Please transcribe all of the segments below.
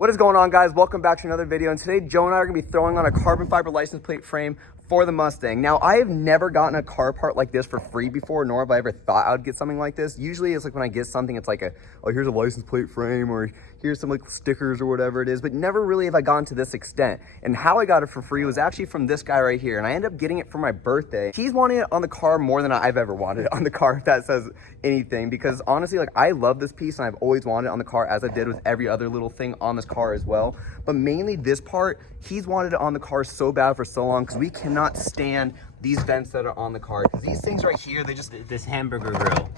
What is going on, guys? Welcome back to another video, and today Joe and I are going to be throwing on a carbon fiber license plate frame for the Mustang. Now, I have never gotten a car part like this for free before, nor have I ever thought I would get something like this. Usually it's like when I get something, it's like oh, here's a license plate frame, or here's some like stickers or whatever it is, but never really have I gone to this extent. And how I got it for free was actually from this guy right here, and I ended up getting it for my birthday. He's wanting it on the car more than I've ever wanted it on the car, if that says anything, because honestly, like, I love this piece and I've always wanted it on the car, as I did with every other little thing on this car as well. But mainly this part, he's wanted it on the car so bad for so long because we cannot stand these vents that are on the car. These things right here, they just... This hamburger grill.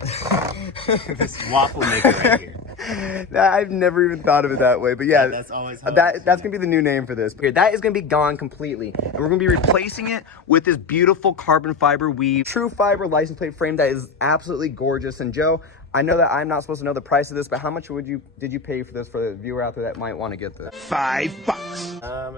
This waffle maker right here. I've never even thought of it that way, but yeah, that's always how that's gonna be the new name for this. Here, that is gonna be gone completely, and we're gonna be replacing it with this beautiful carbon fiber weave, true fiber license plate frame that is absolutely gorgeous. And Joe, I know that I'm not supposed to know the price of this, but how much did you pay for this for the viewer out there that might want to get this? $5.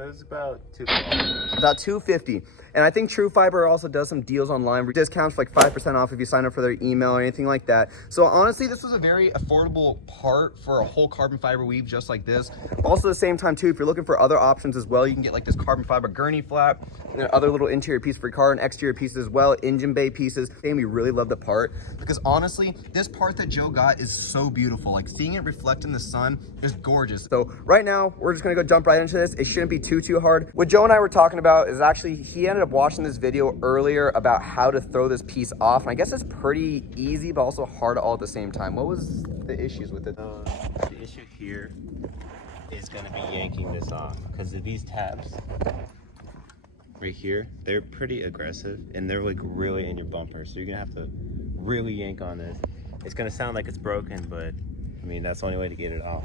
It was about $250. About $250. And I think True Fiber also does some deals online, discounts like 5% off if you sign up for their email or anything like that. So honestly, this was a very affordable part for a whole carbon fiber weave just like this. Also at the same time too, if you're looking for other options as well, you can get like this carbon fiber Gurney flap, and other little interior piece for your car, and exterior pieces as well, engine bay pieces. And we really love the part because honestly, this part that Joe got is so beautiful. Like, seeing it reflect in the sun is gorgeous. So right now, we're just gonna go jump right into this. It shouldn't be too hard. What Joe and I were talking about is actually, he ended up watching this video earlier about how to throw this piece off. And I guess it's pretty easy, but also hard all at the same time. What was the issues with it? The issue here is gonna be yanking this off because of these tabs right here. They're pretty aggressive and they're like really in your bumper. So you're gonna have to really yank on this. It's gonna sound like it's broken, but I mean, that's the only way to get it off.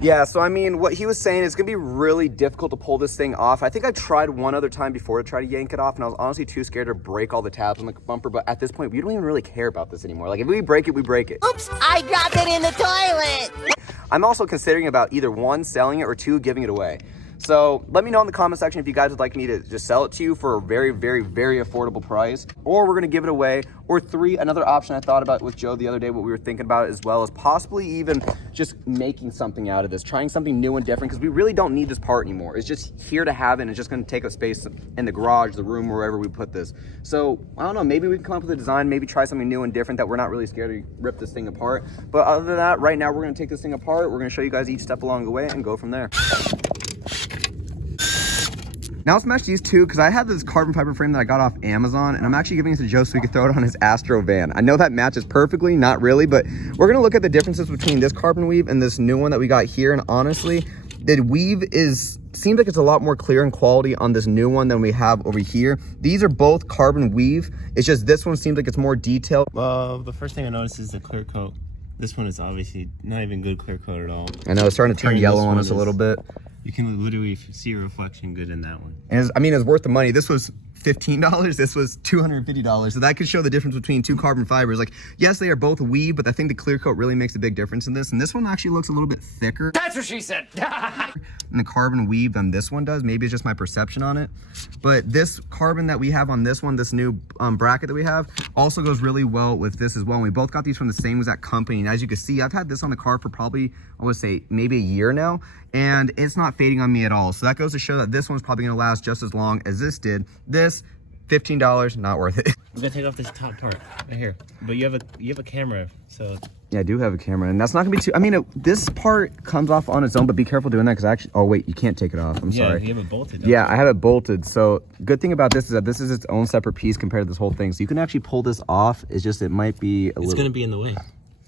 Yeah, so I mean, what he was saying is gonna be really difficult to pull this thing off. I think I tried one other time before to try to yank it off, and I was honestly too scared to break all the tabs on the bumper. But at this point, we don't even really care about this anymore. Like, if we break it, we break it. Oops, I dropped it in the toilet. I'm also considering about either one, selling it, or two, giving it away. So let me know in the comment section if you guys would like me to just sell it to you for a very affordable price, or we're gonna give it away, or three, another option I thought about with Joe the other day, what we were thinking about as well, is possibly even just making something out of this, trying something new and different, because we really don't need this part anymore. It's just here to have it, and it's just gonna take up space in the garage, the room, wherever we put this. So I don't know, maybe we can come up with a design, maybe try something new and different that we're not really scared to rip this thing apart. But other than that, right now we're gonna take this thing apart, we're gonna show you guys each step along the way and go from there. Now let's match these two, because I have this carbon fiber frame that I got off Amazon, and I'm actually giving it to Joe so he can throw it on his Astro van. I know that matches perfectly, not really, but we're gonna look at the differences between this carbon weave and this new one that we got here. And honestly, the weave seems like it's a lot more clear in quality on this new one than we have over here. These are both carbon weave. It's just this one seems like it's more detailed. Well, the first thing I noticed is the clear coat. This one is obviously not even good clear coat at all. I know, it's starting to turn yellow on us a little bit. You can literally see a reflection good in that one. And I mean, it's worth the money. This was $15, this was $250. So that could show the difference between two carbon fibers. Like, yes, they are both weave, but I think the clear coat really makes a big difference in this. And this one actually looks a little bit thicker. That's what she said. In the carbon weave than this one does. Maybe it's just my perception on it. But this carbon that we have on this one, this new bracket that we have, also goes really well with this as well. And we both got these from the same exact company. And as you can see, I've had this on the car for probably, I would say, maybe a year now. And it's not fading on me at all. So that goes to show that this one's probably gonna last just as long as this did. This, $15, not worth it. I'm gonna take off this top part right here. But you have a camera, so. Yeah, I do have a camera, and that's not gonna be too, I mean, this part comes off on its own, but be careful doing that, because actually, oh wait, you can't take it off, I'm sorry. Yeah, you have it bolted. Yeah, I have it bolted. So good thing about this is that this is its own separate piece compared to this whole thing. So you can actually pull this off. It's just, it might be It's gonna be in the way.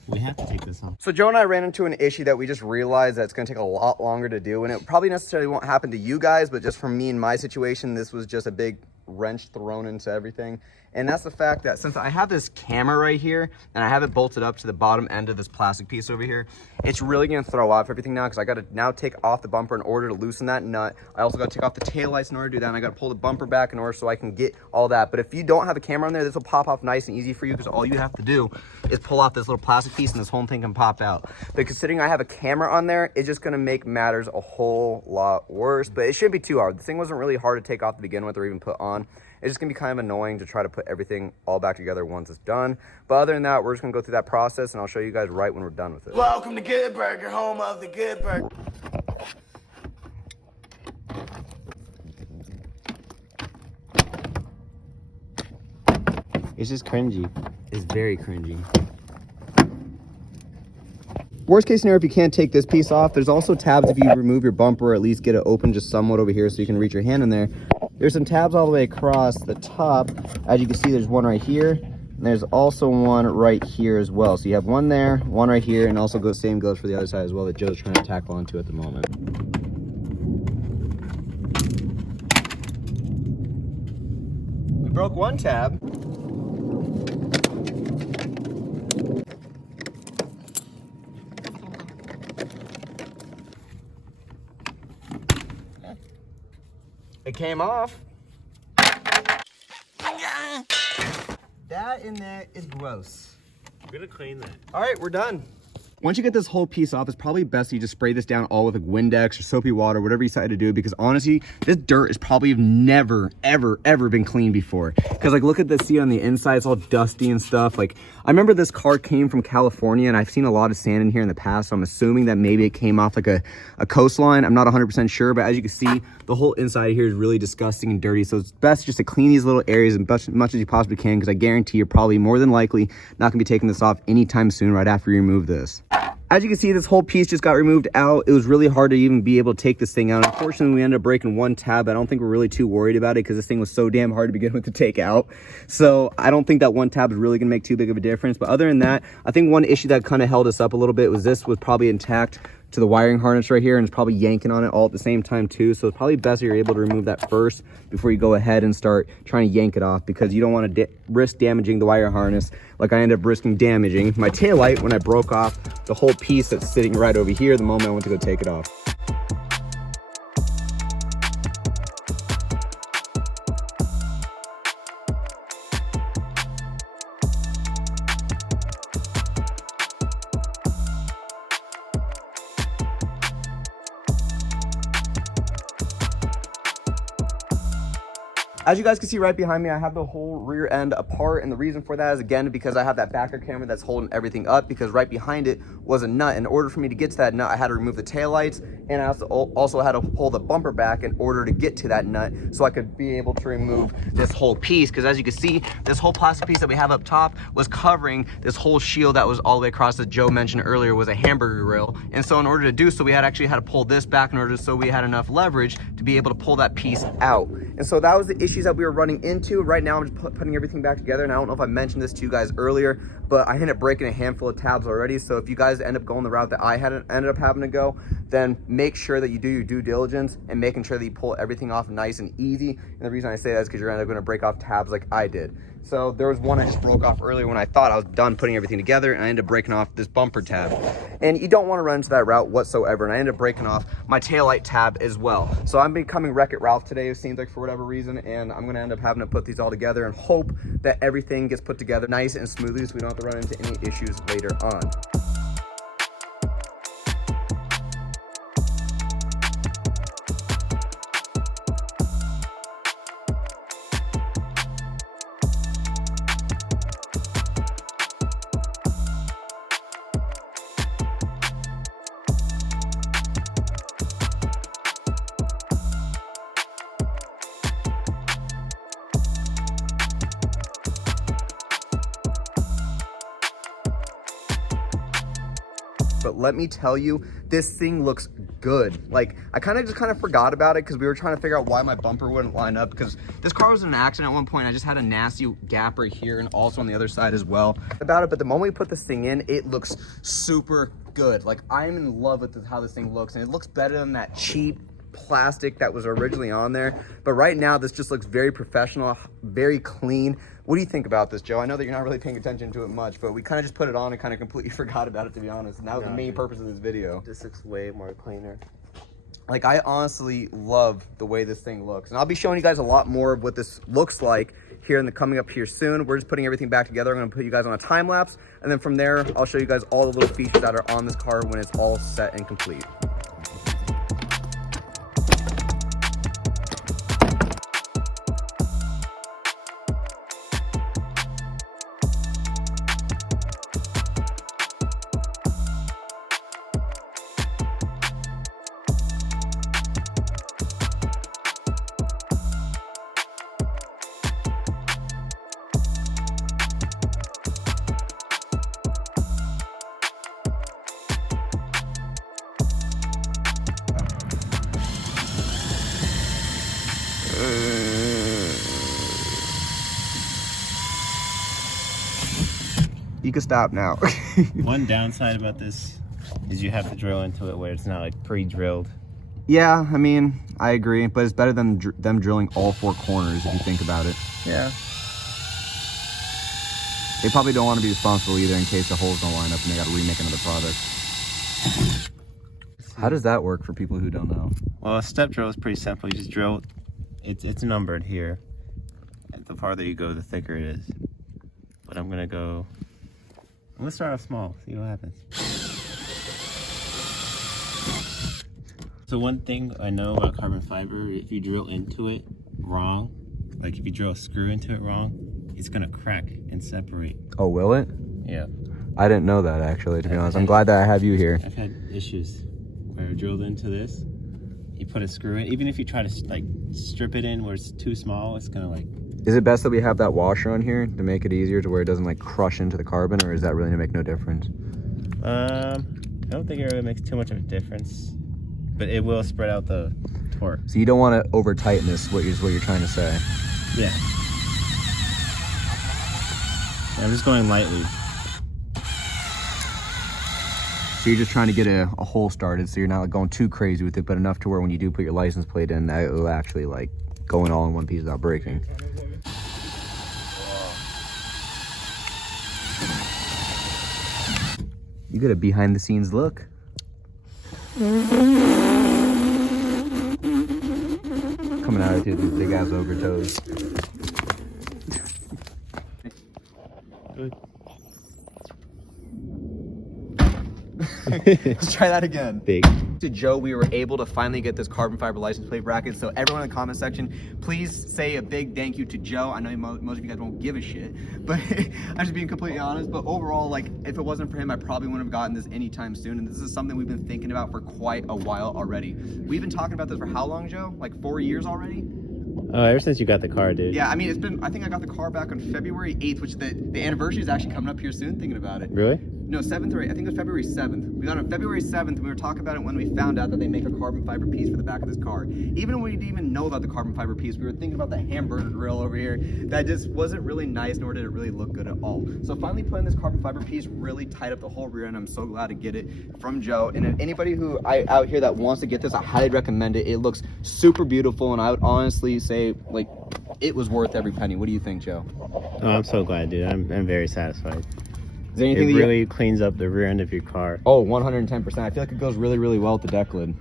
We have to take this off. So Joe and I ran into an issue that we just realized that it's gonna take a lot longer to do, and it probably necessarily won't happen to you guys, but just for me in my situation, this was just a big wrench thrown into everything. And that's the fact that since I have this camera right here and I have it bolted up to the bottom end of this plastic piece over here, it's really gonna throw off everything now, because I gotta now take off the bumper in order to loosen that nut. I also gotta take off the taillights in order to do that, and I gotta pull the bumper back in order so I can get all that. But if you don't have a camera on there, this will pop off nice and easy for you, because all you have to do is pull off this little plastic piece and this whole thing can pop out. But considering I have a camera on there, it's just gonna make matters a whole lot worse, but it shouldn't be too hard. This thing wasn't really hard to take off to begin with or even put on. It's just gonna be kind of annoying to try to put everything all back together once it's done. But other than that, we're just gonna go through that process and I'll show you guys right when we're done with it. Welcome to Good Burger, home of the Good Burger. It's just cringy. Is very cringy. Worst case scenario, if you can't take this piece off, there's also tabs if you remove your bumper, or at least get it open just somewhat over here so you can reach your hand in there. There's some tabs all the way across the top. As you can see, there's one right here, and there's also one right here as well. So you have one there, one right here, and also same goes for the other side as well that Joe's trying to tackle onto at the moment. We broke one tab. It came off. That in there is gross. We're gonna clean that. All right, we're done. Once you get this whole piece off, it's probably best you just spray this down all with like Windex or soapy water, whatever you decide to do, because honestly, this dirt is probably never, ever been cleaned before. Because like, look at the seat on the inside, it's all dusty and stuff. Like, I remember this car came from California and I've seen a lot of sand in here in the past, so I'm assuming that maybe it came off like a coastline. I'm not 100% sure, but as you can see, the whole inside here is really disgusting and dirty. So it's best just to clean these little areas as much as you possibly can, because I guarantee you're probably more than likely not gonna be taking this off anytime soon right after you remove this. As you can see, this whole piece just got removed out. It was really hard to even be able to take this thing out. Unfortunately, we ended up breaking one tab. I don't think we're really too worried about it because this thing was so damn hard to begin with to take out. So I don't think that one tab is really gonna make too big of a difference. But other than that, I think one issue that kind of held us up a little bit was this was probably intact to the wiring harness right here, and it's probably yanking on it all at the same time too. So it's probably best if you're able to remove that first before you go ahead and start trying to yank it off, because you don't want to risk damaging the wire harness like I ended up risking damaging my taillight when I broke off the whole piece that's sitting right over here the moment I went to go take it off. As you guys can see right behind me, I have the whole rear end apart, and the reason for that is, again, because I have that backer camera that's holding everything up, because right behind it was a nut. In order for me to get to that nut, I had to remove the taillights, and I also had to pull the bumper back in order to get to that nut so I could be able to remove this whole piece, because as you can see, this whole plastic piece that we have up top was covering this whole shield that was all the way across that Joe mentioned earlier was a hamburger grill. And so in order to do so, we had to pull this back in order so we had enough leverage to be able to pull that piece out. And so that was the issues that we were running into. Right now, I'm just putting everything back together, and I don't know if I mentioned this to you guys earlier, but I ended up breaking a handful of tabs already. So if you guys end up going the route that I ended up having to go, then make sure that you do your due diligence and making sure that you pull everything off nice and easy. And the reason I say that is because you're going to break off tabs like I did. So there was one I just broke off earlier when I thought I was done putting everything together, and I ended up breaking off this bumper tab. And you don't want to run into that route whatsoever, and I ended up breaking off my taillight tab as well. So I'm becoming Wreck-It Ralph today, it seems like, for whatever reason, and I'm going to end up having to put these all together and hope that everything gets put together nice and smoothly so we don't have to run into any issues later on. But let me tell you, this thing looks good. Like, I just kind of forgot about it because we were trying to figure out why my bumper wouldn't line up, because this car was in an accident at one point. I just had a nasty gap right here and also on the other side as well about it. But the moment we put this thing in, it looks super good. Like, I'm in love with how this thing looks, and it looks better than that cheap plastic that was originally on there. But right now, this just looks very professional, very clean. What do you think about this, Joe? I know that you're not really paying attention to it much, but we kind of just put it on and kind of completely forgot about it, to be honest. And that was the main purpose of this video. This looks way more cleaner. Like, I honestly love the way this thing looks. And I'll be showing you guys a lot more of what this looks like here coming up here soon. We're just putting everything back together. I'm gonna put you guys on a time lapse. And then from there, I'll show you guys all the little features that are on this car when it's all set and complete. You can stop now. One downside about this is you have to drill into it where it's not like pre-drilled. Yeah, I mean, I agree, but it's better than them drilling all 4 corners if you think about it. Yeah. They probably don't want to be responsible either in case the holes don't line up and they got to remake another product. How does that work for people who don't know? Well, a step drill is pretty simple. You just drill, it's numbered here. And the farther you go, the thicker it is. But I'm gonna start off small, see what happens. So one thing I know about carbon fiber, if you drill into it wrong, like if you drill a screw into it wrong, it's gonna crack and separate. Oh, will it? Yeah. I didn't know that, actually, to be honest. I'm glad that I have you here. I've had issues where I drilled into this, you put a screw in, even if you try to like strip it in where it's too small, it's gonna like... Is it best that we have that washer on here to make it easier to where it doesn't like crush into the carbon, or is that really gonna make no difference? I don't think it really makes too much of a difference, but it will spread out the torque. So you don't want to over tighten this, what you're trying to say. Yeah. I'm just going lightly. So you're just trying to get a hole started, so you're not like going too crazy with it, but enough to where when you do put your license plate in, that it will actually like go in all in one piece without breaking. You get a behind the scenes look. Coming out of here, these big ass ogre toes. Let's try that again. Big. To Joe, we were able to finally get this carbon fiber license plate bracket. So everyone in the comment section, please say a big thank you to Joe. I know most of you guys won't give a shit, but I'm just being completely honest. But overall, like, if it wasn't for him, I probably wouldn't have gotten this anytime soon. And this is something we've been thinking about for quite a while already. We've been talking about this for how long, Joe? Like 4 years already? Oh, ever since you got the car, dude. Yeah, I mean, it's been, I think I got the car back on February 8th, which the anniversary is actually coming up here soon, thinking about it. Really? No, 7th or 8th. I think it was February 7th. We got it on February 7th, and we were talking about it when we found out that they make a carbon fiber piece for the back of this car. Even when we didn't even know about the carbon fiber piece, we were thinking about the hamburger grill over here. That just wasn't really nice, nor did it really look good at all. So finally putting this carbon fiber piece really tied up the whole rear end. I'm so glad to get it from Joe. And if anybody who out here that wants to get this, I highly recommend it. It looks super beautiful, and I would honestly say, like, it was worth every penny. What do you think, Joe? Oh, I'm so glad, dude. I'm very satisfied. Is there anything it really cleans up the rear end of your car. Oh, 110%. I feel like it goes really, really well with the deck lid.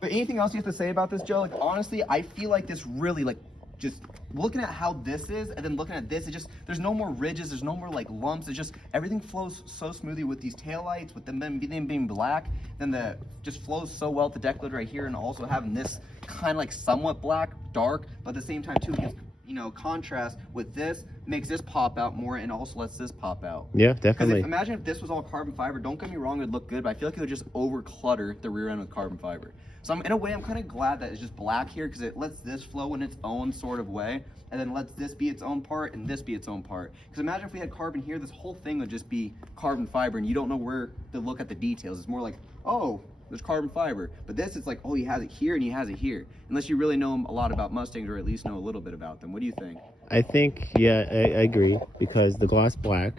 But anything else you have to say about this, Joe? Like, honestly, I feel like this really, like, just looking at how this is and then looking at this, it just, there's no more ridges, there's no more like lumps. It's just, everything flows so smoothly with these taillights, with them being black. Then the just flows so well with the deck lid right here, and also having this kind of like somewhat black, dark, but at the same time too, it gives, you know, contrast with this, makes this pop out more and also lets this pop out. Yeah, definitely. Imagine if this was all carbon fiber. Don't get me wrong, it would look good, but I feel like it would just over clutter the rear end with carbon fiber. So in a way, I'm kind of glad that it's just black here, because it lets this flow in its own sort of way, and then lets this be its own part and this be its own part. Because imagine if we had carbon here, this whole thing would just be carbon fiber, and you don't know where to look at the details. It's more like, oh, there's carbon fiber. But this, it's like, oh, he has it here and he has it here. Unless you really know a lot about Mustangs, or at least know a little bit about them. What do you think? I think, yeah, I agree, because the gloss black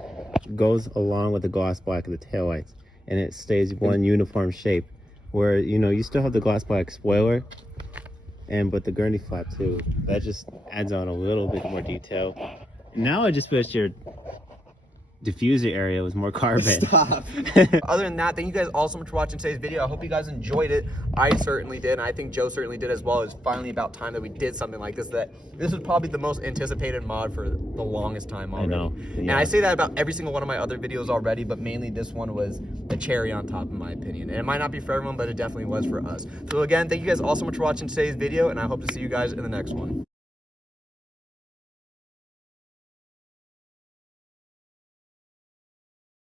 goes along with the gloss black of the taillights, and it stays one uniform shape. Where, you know, you still have the gloss black spoiler, and but the Gurney flap too. That just adds on a little bit more detail. Now I just wish your diffuser area was more carbon. Stop. Other than that, thank you guys all so much for watching today's video. I hope you guys enjoyed it. I certainly did, and I think Joe certainly did as well. It's finally about time that we did something like this. That this was probably the most anticipated mod for the longest time already. I know. Yeah. And I say that about every single one of my other videos already, but mainly this one was a cherry on top, in my opinion. And it might not be for everyone, but it definitely was for us. So again, thank you guys all so much for watching today's video, and I hope to see you guys in the next one.